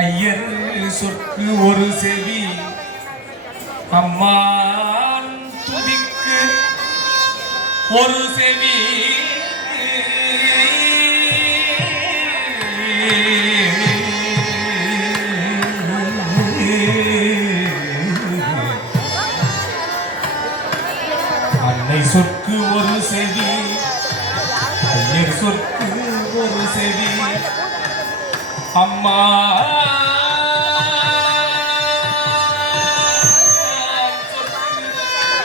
ஐயர் சொற்கு ஒரு செவி. அம்மான் துதிக்கு ஒரு செவி. அன்னை சொற்கு ஒரு செவி. ஐயர் சொற்கு ஒரு செவி. அம்மா.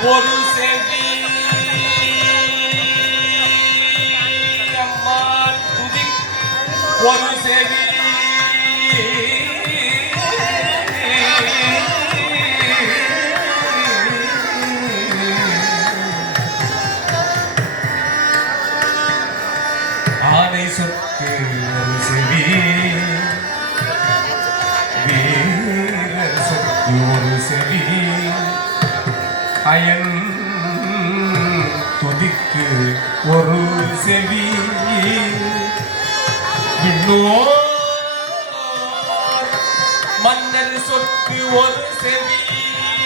ஒரு செவி அம்மா துதி. ஒரு செவி ஆனை சொத்து ஒரு செவி. வீர சொத்து ஒரு செவி. அயன் துதிக்கு ஒரு செவி. விண்ணோர் மன்னர் சொத்து ஒரு செவி.